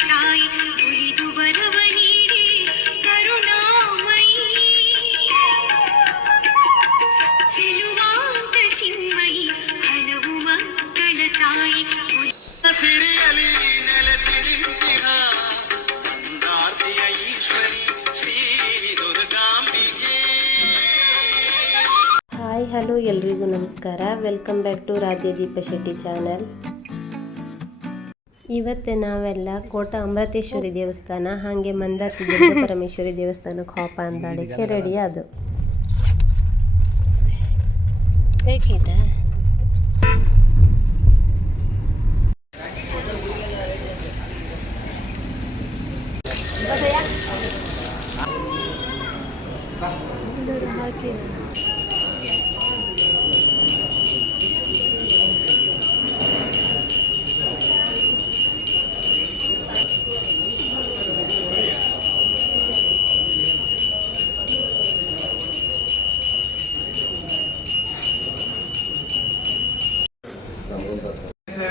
ತಾಯಿ ಉಳಿದು ಬರವ ನೀಡಿ ಕರುಣಾಮಯಿ ಚೆಲುವಾಂತ ಚಿನ್ಮಯಿ ಹಲವು ಮಕ್ಕಳ ತಾಯಿ ಸಿರಿಯಲಿ ನೆಲೆಸಿ ನಿಂತಿಹ ಅಂದಾರ್ತಿಯ ಈಶ್ವರಿ ಶ್ರೀ ದುರ್ಗಾಂಬಿಕೆ. ಹಾಯ್ ಹಲೋ ಎಲ್ರಿಗೂ ನಮಸ್ಕಾರ. Welcome back to Radhyadeepa Shetty channel. ಇವತ್ತು ನಾವೆಲ್ಲ ಕೋಟ ಅಮೃತೇಶ್ವರಿ ದೇವಸ್ಥಾನ ಹಾಗೆ ಮಂದಾರ್ತಿ ದುರ್ಗಾ ಪರಮೇಶ್ವರಿ ದೇವಸ್ಥಾನಕ್ಕೆ ಹೋಪ ಅಂದಾಡಕ್ಕೆ ರೆಡಿ ಅದು ಬೇಕಿದೆ. ಹಾಕಿ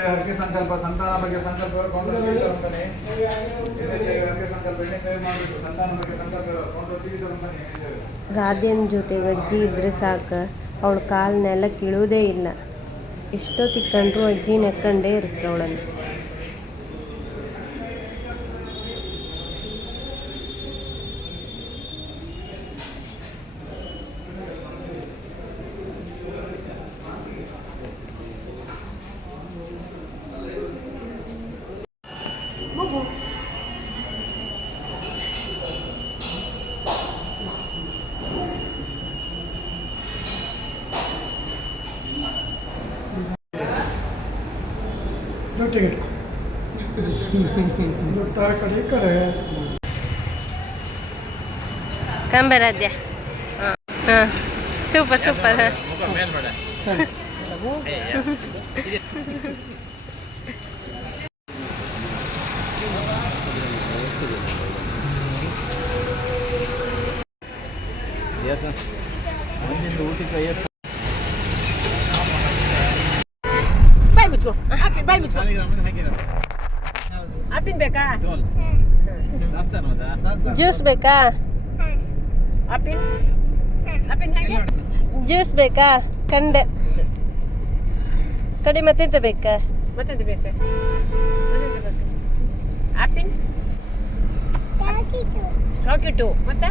ಹರಕೆ ಸಂಕಲ್ಪ ಸಂತಾನ ಬಗ್ಗೆ ಸಂಕಲ್ಪ ರಾಧೆನ್ ಜೊತೆಗೆ ಅಜ್ಜಿ ಇದ್ರೆ ಸಾಕು, ಅವಳ ಕಾಲು ನೆಲಕ್ಕೆ ಇಳುವುದೇ ಇಲ್ಲ. ಎಷ್ಟೊತ್ತಿಗೆ ಕಂಡ್ರು ಅಜ್ಜಿ ನೆಕ್ಕಂಡೇ ಇರುತ್ತೆ ಅವಳನ್ನು. ಕಂಬರಾಧ್ಯ ಹಾಂ ಸೂಪರ್ ಸೂಪರ್. ಬಾಯ್ ಮುಚ್ಕೋ, ಬಾಯ್ ಮುಚ್ಕೋ. ಆಪಿನ್ ಬೇಕಾ? ಜ್ಯೂಸ್ ಬೇಕಾ? ಆಪಿನ್ ಆಪಿನ್ ಹೇಗೆ? ಜ್ಯೂಸ್ ಬೇಕಾ? ಕಂಡೆ ಕಡೆ ಮತ್ತೆಂತ ಬೇಕಾ? ಮತ್ತೆಂತ ಬೇಕಾ? ಮತ್ತೆಂತ ಬೇಕಾ? ಆಪಿನ್ ಚಾಕ್ಲೇಟು ಮತ್ತೆ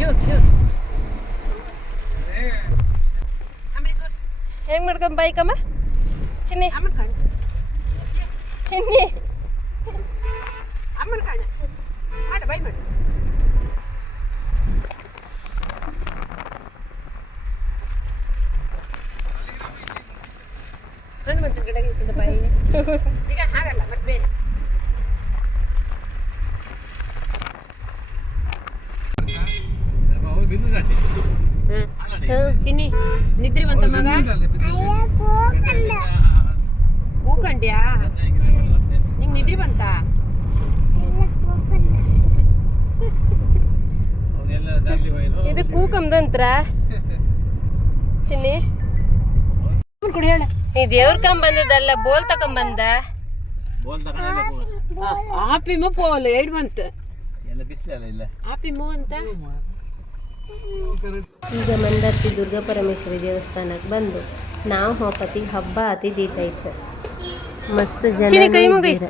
ಜ್ಯೂಸ್ ಜ್ಯೂಸ್ ಹೆಂಗೆ ಮಾಡ್ಕೊಂಡ್ ಬೈಕಮ್ಮ ಚಿನ್ನಿ ಚಿನ್ನಿ ಮಾಡ ಬೈ ಮಾಡಿ. ಹನುಮಂತ ಗಿಡ ಇರ್ತದೆ ಬೈ ಈಗ ಹಾಗಲ್ಲ ಮತ್ತೆ ಬೇರೆ. ಚಿನ್ನಿ ನಿದ್ರಿ ಬಂತ ಮಗ ಕೂಕಂಡ್ಯಾ? ನಿಂಗೆ ನಿದ್ರಿ ಬಂತ? ಇದು ಕೂಕಂದಂತ್ರ ಚಿನ್ನಿ ಕುಡಿ ಹೇಳ. ನೀ ದೇವ್ರ ಕಂಬಂದದಲ್ಲ ಬೋಲ್ ತಕೊಂಬಂದ. ಆಪಿಮ ಪೋಲ್ ಏಡ್ ಬಂತ ಆಪಿಮ ಅಂತ. ಈಗ ಮಂದಾರ್ತಿ ದುರ್ಗಾ ಪರಮೇಶ್ವರಿ ದೇವಸ್ಥಾನಕ್ಕೆ ಬಂದು ನಾವು ಹೋಪತಿಗೆ ಹಬ್ಬ ಅತಿಥಿತೈತೆ. ಮಸ್ತ್ ಜನ ಕೈ ಮುಗಿರ.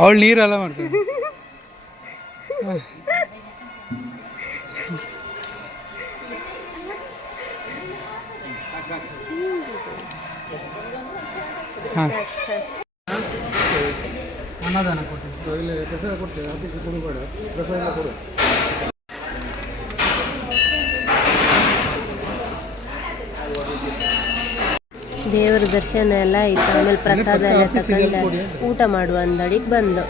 ಅವಳು ನೀರೆಲ್ಲ ಮಾಡ್ತಾಳೆ. ಅನ್ನದಾನ ಕೊಟ್ಟು ಇಲ್ಲಿ ಪ್ರಸಾದ ಕೊಡ್ತೇವೆ, ಅದಕ್ಕೆ ಕೊಡಬೇಡ, ಪ್ರಸಾದ ಕೊಡು. ದೇವರ ದರ್ಶನ ಎಲ್ಲ ಆಯ್ತು. ಆಮೇಲೆ ಪ್ರಸಾದ ಎಲ್ಲ ತಗೊಂಡು ಊಟ ಮಾಡುವ ಅಂದಡಿಗೆ ಬಂದು.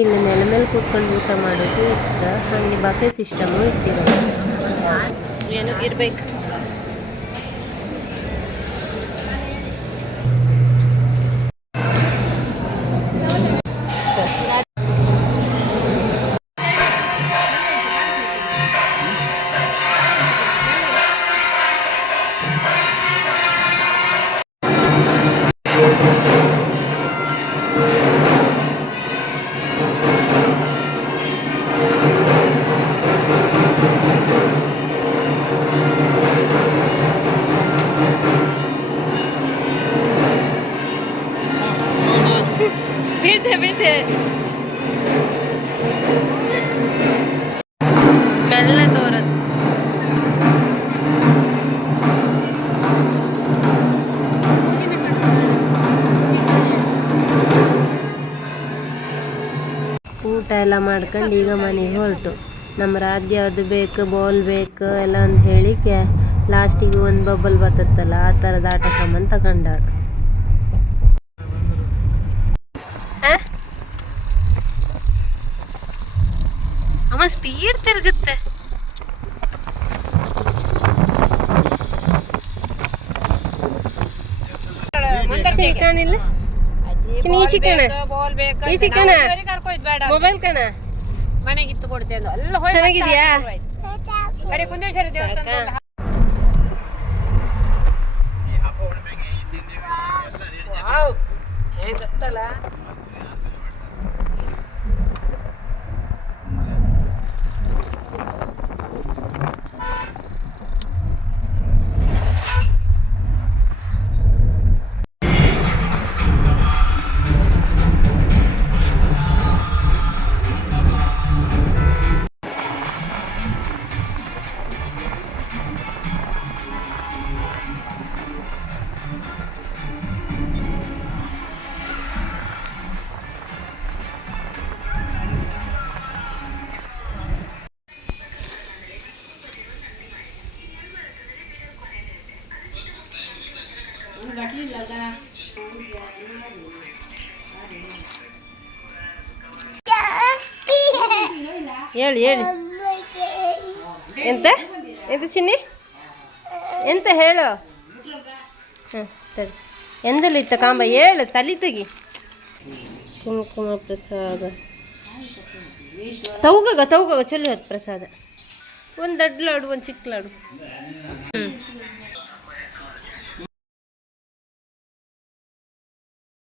ಇಲ್ಲಿ ನೆಲ ಮೇಲೆ ಕೂತ್ಕೊಂಡು ಊಟ ಮಾಡೋದು ಇತ್ತು. ಹಾಗೆ ಬಫೆ ಸಿಸ್ಟಮು ಇಟ್ಟಿರೋದು. ಏನು ಇರ್ಬೇಕು. ಬೀಳ್ತೆ ಮೆಲ್ಲ ತೋರದು. ಊಟ ಎಲ್ಲ ಮಾಡ್ಕೊಂಡು ಈಗ ಮನೆಗೆ ಹೊರಟು. ನಮ್ಮ ರಾಜ್ಯ ಅದು ಬೇಕು, ಬಾಲ್ ಬೇಕು ಎಲ್ಲ ಅಂತ ಹೇಳಿಕೆ ಲಾಸ್ಟಿಗೆ ಒಂದು ಬಬಲ್ ಬತ್ತತ್ತಲ್ಲ ಆ ಥರದ ಆಟ ಸಾಮಾನು ತಗೊಂಡಾಳ. ಅಮ್ಮ ಸ್ಪೀಡ್ ತಿರುಗುತ್ತೆ. ಕಾಣಿಲ್ಲ ಈ ಚಿಕನ್ ಮೊಬೈಲ್ ಕಣ ಮನೆಗಿತ್ತು ಕೊಡ್ತೇನೆ. ಚೆನ್ನಾಗಿದ್ಯಾ? ಕುಂದೇಶ್ವರ ದೇವಸ್ಥಾನ ಗೊತ್ತಲ್ಲ. ಹೇಳಿ ಹೇಳಿ ಎಂತ ಎಂತ ಚಿನ್ನಿ ಎಂತ ಹೇಳು. ಹಾಂ ಸರಿ. ಎಂದಲ್ಲಿತ್ತ ಕಾಂಬ ಹೇಳು, ತಲೆ ತೆಗಿ. ಕುಂಕುಮ ಪ್ರಸಾದ ತೌಗಾಗ ಚೊಲ್ಲಿ ಹೊತ್ತು ಪ್ರಸಾದ. ಒಂದು ದೊಡ್ಡ ಲಾಡು, ಒಂದು ಚಿಕ್ಕ ಲಾಡು.